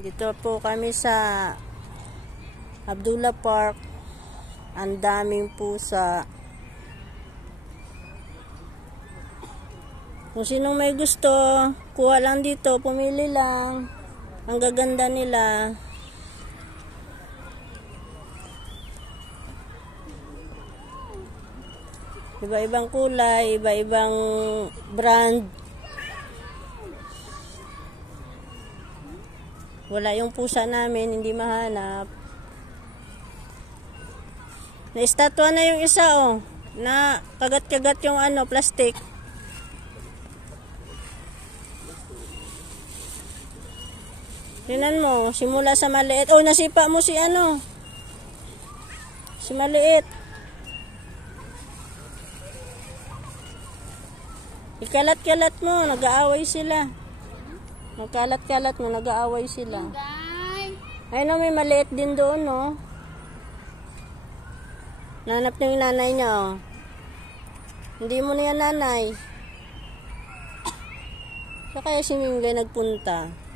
Dito po kami sa Abdullah Park. Ang daming pusa. Kung sinong may gusto, kuha lang dito, pumili lang. Ang gaganda nila. Iba-ibang kulay, iba-ibang brand. Wala yung pusa namin, hindi mahanap. Na-estatwa na yung isa, oh. Na kagat-kagat yung plastic. Tingnan mo, simula sa maliit. Oh, nasipa mo si si maliit. Ikalat-kalat mo, nag-aaway sila. Magkalat-kalat mo, nag-aaway sila. Ay no, may maliit din doon, no. Nanap niyo yung nanay niya, oh. Hindi mo na yan nanay. Sa kaya si Mingay nagpunta.